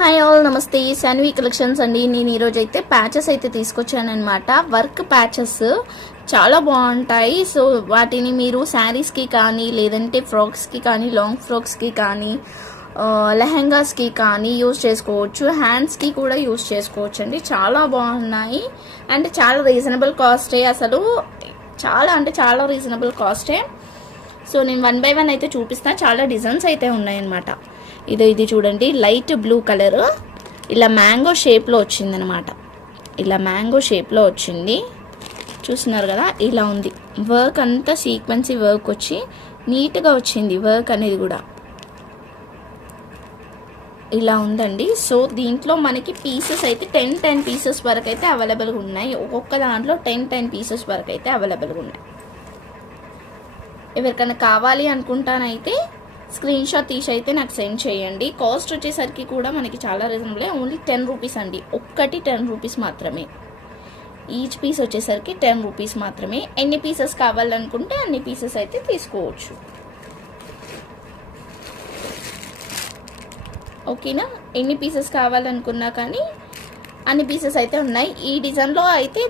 Hi all, నమస్తే. Shanvi collections అండి. నేను ఈరోజు అయితే ప్యాచెస్ అయితే తీసుకొచ్చాను అనమాట. వర్క్ ప్యాచెస్ చాలా బాగుంటాయి. సో వాటిని మీరు శారీస్కి కానీ, లేదంటే ఫ్రాక్స్కి కానీ, లాంగ్ ఫ్రాక్స్కి కానీ, లెహెంగాస్కి కానీ యూజ్ చేసుకోవచ్చు. హ్యాండ్స్కి కూడా యూజ్ చేసుకోవచ్చు అండి. చాలా బాగున్నాయి అండ్ చాలా రీజనబుల్ కాస్టే. అసలు చాలా రీజనబుల్ కాస్టే. సో నేను 1 by 1 అయితే చూపిస్తాను. చాలా డిజైన్స్ అయితే ఉన్నాయన్నమాట. ఇది చూడండి, లైట్ బ్లూ కలర్, ఇలా మ్యాంగో షేప్లో వచ్చిందనమాట. ఇలా మ్యాంగో షేప్లో వచ్చింది, చూస్తున్నారు కదా. ఇలా ఉంది వర్క్ అంతా, సీక్వెన్సీ వర్క్ వచ్చి నీట్గా వచ్చింది. వర్క్ అనేది కూడా ఇలా ఉందండి. సో దీంట్లో మనకి పీసెస్ అయితే 10 పీసెస్ వరకు అయితే అవైలబుల్గా ఉన్నాయి. ఒక్కొక్క దాంట్లో 10 పీసెస్ వరకు అయితే అవైలబుల్గా ఉన్నాయి. ఎవరికైనా కావాలి అనుకుంటానైతే స్క్రీన్ షాట్ తీసి అయితే నాకు సెండ్ చేయండి. కాస్ట్ వచ్చేసరికి కూడా మనకి చాలా రీజనబుల్. ఓన్లీ 10 రూపీస్ అండి. ఒక్కటి 10 రూపీస్ మాత్రమే. ఈచ్ పీస్ వచ్చేసరికి 10 రూపీస్ మాత్రమే. ఎన్ని పీసెస్ కావాలనుకుంటే అన్ని పీసెస్ అయితే తీసుకోవచ్చు. ఓకేనా? ఎన్ని పీసెస్ కావాలనుకున్నా కానీ అన్ని పీసెస్ అయితే ఉన్నాయి. ఈ డిజైన్లో అయితే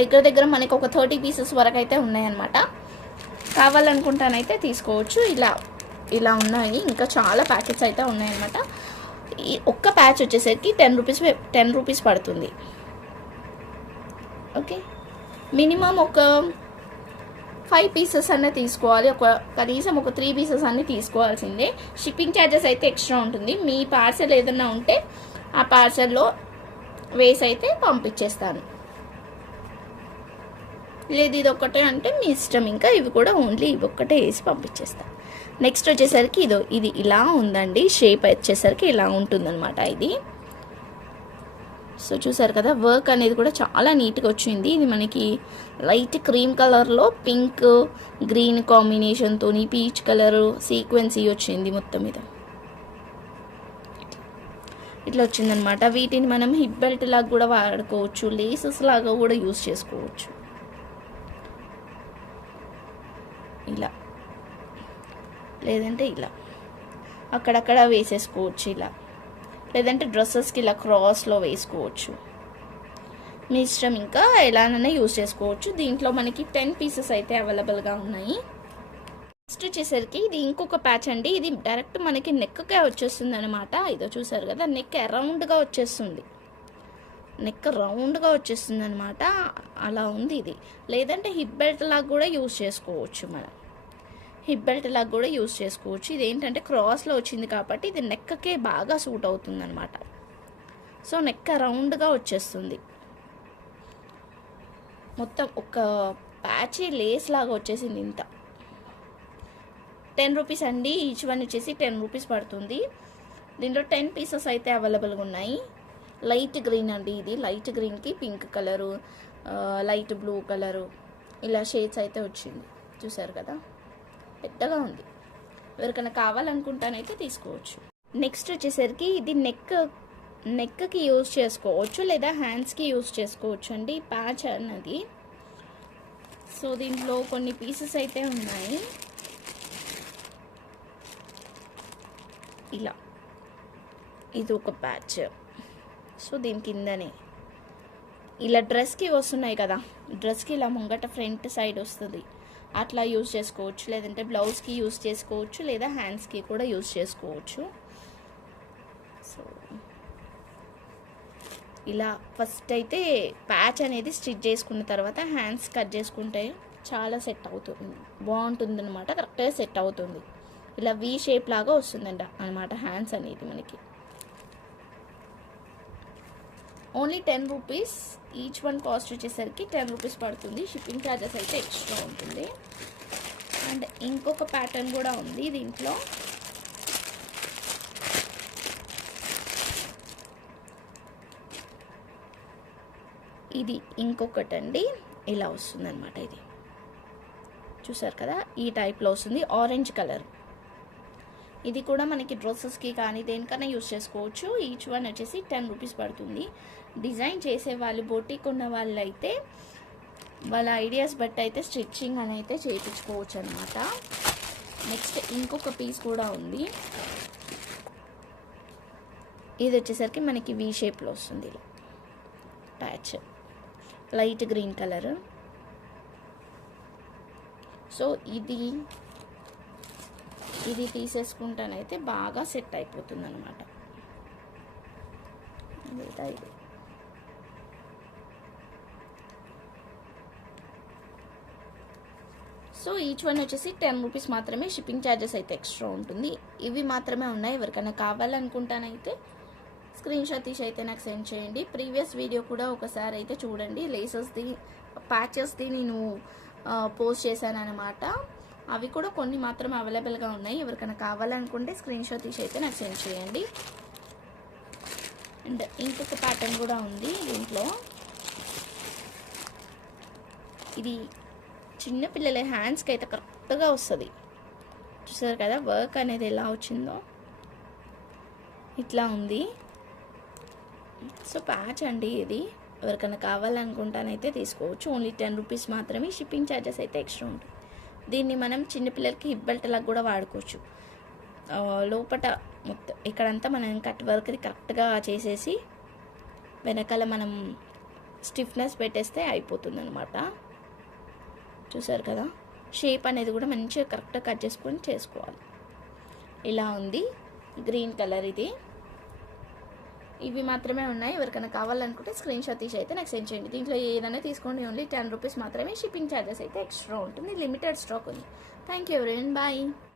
దగ్గర మనకి ఒక 30 పీసెస్ వరకు అయితే ఉన్నాయన్నమాట. కావాలనుకుంటానైతే తీసుకోవచ్చు. ఇలా ఉన్నాయి. ఇంకా చాలా ప్యాకెట్స్ అయితే ఉన్నాయన్నమాట. ఈ ఒక్క ప్యాచ్ వచ్చేసరికి 10 రూపీస్ పడుతుంది. ఓకే, మినిమం ఒక 5 పీసెస్ అన్నీ తీసుకోవాలి. కనీసం ఒక 3 పీసెస్ అన్నీ తీసుకోవాల్సిందే. షిప్పింగ్ ఛార్జెస్ అయితే ఎక్స్ట్రా ఉంటుంది. మీ పార్సెల్ ఏదన్నా ఉంటే ఆ పార్సెల్లో వేసి అయితే పంపించేస్తాను. లేదు ఇది ఒక్కటే అంటే మీ ఇష్టం. ఇంకా ఇవి కూడా ఓన్లీ ఇవి ఒక్కటే వేసి పంపించేస్తాను. నెక్స్ట్ వచ్చేసరికి ఇది ఇలా ఉందండి. షేప్ వచ్చేసరికి ఇలా ఉంటుందన్నమాట ఇది. సో చూసారు కదా, వర్క్ అనేది కూడా చాలా నీట్గా వచ్చింది. ఇది మనకి లైట్ క్రీమ్ కలర్లో పింక్ గ్రీన్ కాంబినేషన్తో పీచ్ కలర్ సీక్వెన్సీ వచ్చింది మొత్తం మీద. ఇట్లా వచ్చిందనమాట. వీటిని మనం హిప్ బెల్ట్ లాగా కూడా వాడుకోవచ్చు, లేసెస్ లాగా కూడా యూజ్ చేసుకోవచ్చు. ఇలా లేదంటే ఇలా అక్కడక్కడ వేసేసుకోవచ్చు. ఇలా లేదంటే డ్రెస్సెస్కి ఇలా క్రాస్లో వేసుకోవచ్చు. మీ ఇష్టం, ఇంకా ఎలానైనా యూజ్ చేసుకోవచ్చు. దీంట్లో మనకి 10 పీసెస్ అయితే అవైలబుల్గా ఉన్నాయి. నెక్స్ట్ వచ్చేసరికి ఇది ఇంకొక ప్యాచ్ అండి. ఇది డైరెక్ట్ మనకి నెక్కే వచ్చేస్తుంది అనమాట. ఇదో చూసారు కదా, నెక్ అరౌండ్గా వచ్చేస్తుంది. నెక్ రౌండ్గా వచ్చేస్తుంది అనమాట. అలా ఉంది ఇది. లేదంటే హిప్ బెల్ట్ లాగా కూడా యూజ్ చేసుకోవచ్చు. మనం హిప్ బెల్ట్ లాగా కూడా యూజ్ చేసుకోవచ్చు. ఇది ఏంటంటే క్రాస్లో వచ్చింది కాబట్టి ఇది నెక్కే బాగా సూట్ అవుతుంది అనమాట. సో నెక్ రౌండ్గా వచ్చేస్తుంది. మొత్తం ఒక ప్యాచీ లేస్ లాగా వచ్చేసింది. ఇంత 10 రూపీస్ అండి. ఈచ్ వన్ వచ్చేసి 10 రూపీస్ పడుతుంది. దీంట్లో 10 పీసెస్ అయితే అవైలబుల్గా ఉన్నాయి. లైట్ గ్రీన్ అండి. ఇది లైట్ గ్రీన్కి pink colour, light blue colour, ఇలా షేడ్స్ అయితే వచ్చింది. చూసారు కదా, పెద్దగా ఉంది. ఎవరికైనా కావాలనుకుంటానైతే తీసుకోవచ్చు. నెక్స్ట్ వచ్చేసరికి ఇది నెక్కి యూజ్ చేసుకోవచ్చు, లేదా హ్యాండ్స్కి యూజ్ చేసుకోవచ్చు అండి ప్యాచ్ అన్నది. సో దీంట్లో కొన్ని పీసెస్ అయితే ఉన్నాయి. ఇలా ఇది ఒక ప్యాచ్. సో దీని కిందనే ఇలా డ్రెస్కి వస్తున్నాయి కదా, డ్రెస్కి ఇలా ముంగట ఫ్రంట్ సైడ్ వస్తుంది, అట్లా యూజ్ చేసుకోవచ్చు. లేదంటే బ్లౌజ్కి యూజ్ చేసుకోవచ్చు, లేదా హ్యాండ్స్కి కూడా యూజ్ చేసుకోవచ్చు. సో ఇలా ఫస్ట్ అయితే ప్యాచ్ అనేది స్టిచ్ చేసుకున్న తర్వాత హ్యాండ్స్ కట్ చేసుకుంటే చాలా సెట్ అవుతుంది, బాగుంటుంది అనమాట. కరెక్ట్గా సెట్ అవుతుంది. ఇలా వీ షేప్ లాగా వస్తుందంట అనమాట హ్యాండ్స్ అనేది మనకి. Only 10 rupees. Each one cost వచ్చేసరికి 10 రూపీస్ పడుతుంది. షిప్పింగ్ ఛార్జెస్ అయితే ఎక్స్ట్రా ఉంటుంది. అండ్ ఇంకొక ప్యాటర్న్ కూడా ఉంది దీంట్లో. ఇది ఇంకొకటండి. ఇలా వస్తుంది అనమాట. ఇది చూసారు కదా, ఈ టైప్లో వస్తుంది. Orange colour. ఇది కూడా మనకి డ్రెస్సెస్కి కానీ దేనికైనా యూజ్ చేసుకోవచ్చు. ఈచ్ వన్ వచ్చేసి 10 రూపీస్ పడుతుంది. డిజైన్ చేసే వాళ్ళు, బొటిక్ ఉన్న వాళ్ళు అయితే వాళ్ళ ఐడియాస్ బట్టి అయితే స్టిచ్చింగ్ అని అయితే చేయించుకోవచ్చు అనమాట. నెక్స్ట్ ఇంకొక పీస్ కూడా ఉంది. ఇది వచ్చేసరికి మనకి వీ షేప్లో వస్తుంది ఇలా patch, light green colour. So ఇది తీసేసుకుంటానైతే బాగా సెట్ అయిపోతుంది అనమాట. ఇది సో ఈచ్ వన్ వచ్చేసి 10 రూపీస్ మాత్రమే. షిప్పింగ్ ఛార్జెస్ అయితే ఎక్స్ట్రా ఉంటుంది. ఇవి మాత్రమే ఉన్నాయి. ఎవరికైనా కావాలనుకుంటానైతే స్క్రీన్ షాట్ తీసి అయితే నాకు సెండ్ చేయండి. ప్రీవియస్ వీడియో కూడా ఒకసారి అయితే చూడండి. లేసెస్ది ప్యాచెస్ది నేను పోస్ట్ చేశాను అనమాట. అవి కూడా కొన్ని మాత్రమే అవైలబుల్గా ఉన్నాయి. ఎవరికైనా కావాలనుకుంటే స్క్రీన్ షాట్ తీసి అయితే నాకు సెండ్ చేయండి. అండ్ ఇంకొక ప్యాటర్న్ కూడా ఉంది దీంట్లో. ఇది చిన్నపిల్లల హ్యాండ్స్కి అయితే కరెక్ట్గా వస్తుంది. చూసారు కదా వర్క్ అనేది ఎలా వచ్చిందో, ఇట్లా ఉంది. సో ప్యాచ్ అండి ఇది. ఎవరికైనా కావాలనుకుంటానైతే తీసుకోవచ్చు. ఓన్లీ 10 రూపీస్ మాత్రమే. షిప్పింగ్ ఛార్జెస్ అయితే ఎక్స్ట్రా ఉంటుంది. దీన్ని మనం చిన్నపిల్లలకి హిప్ బెల్ట్ లాగా కూడా వాడుకోవచ్చు. లోపట మొత్తం ఇక్కడంతా మనం కట్ వర్క్ని కరెక్ట్గా చేసేసి వెనకాల మనం స్టిఫ్నెస్ పెట్టేస్తే అయిపోతుంది అనమాట. చూసారు కదా షేప్ అనేది కూడా మంచిగా కరెక్ట్గా కట్ చేసుకొని చేసుకోవాలి. ఇలా ఉంది గ్రీన్ కలర్. ఇవి మాత్రమే ఉన్నాయి. ఎవరికైనా కావాలనుకుంటే స్క్రీన్ షాట్ తీసి అయితే నాకు సెండ్ చేయండి. దీంట్లో ఏదైనా తీసుకోండి. ఓన్లీ 10 రూపీస్ మాత్రమే. షిప్పింగ్ ఛార్జెస్ అయితే ఎక్స్ట్రా ఉంటుంది. లిమిటెడ్ స్టాక్ ఉంది. Thank you everyone. బాయ్.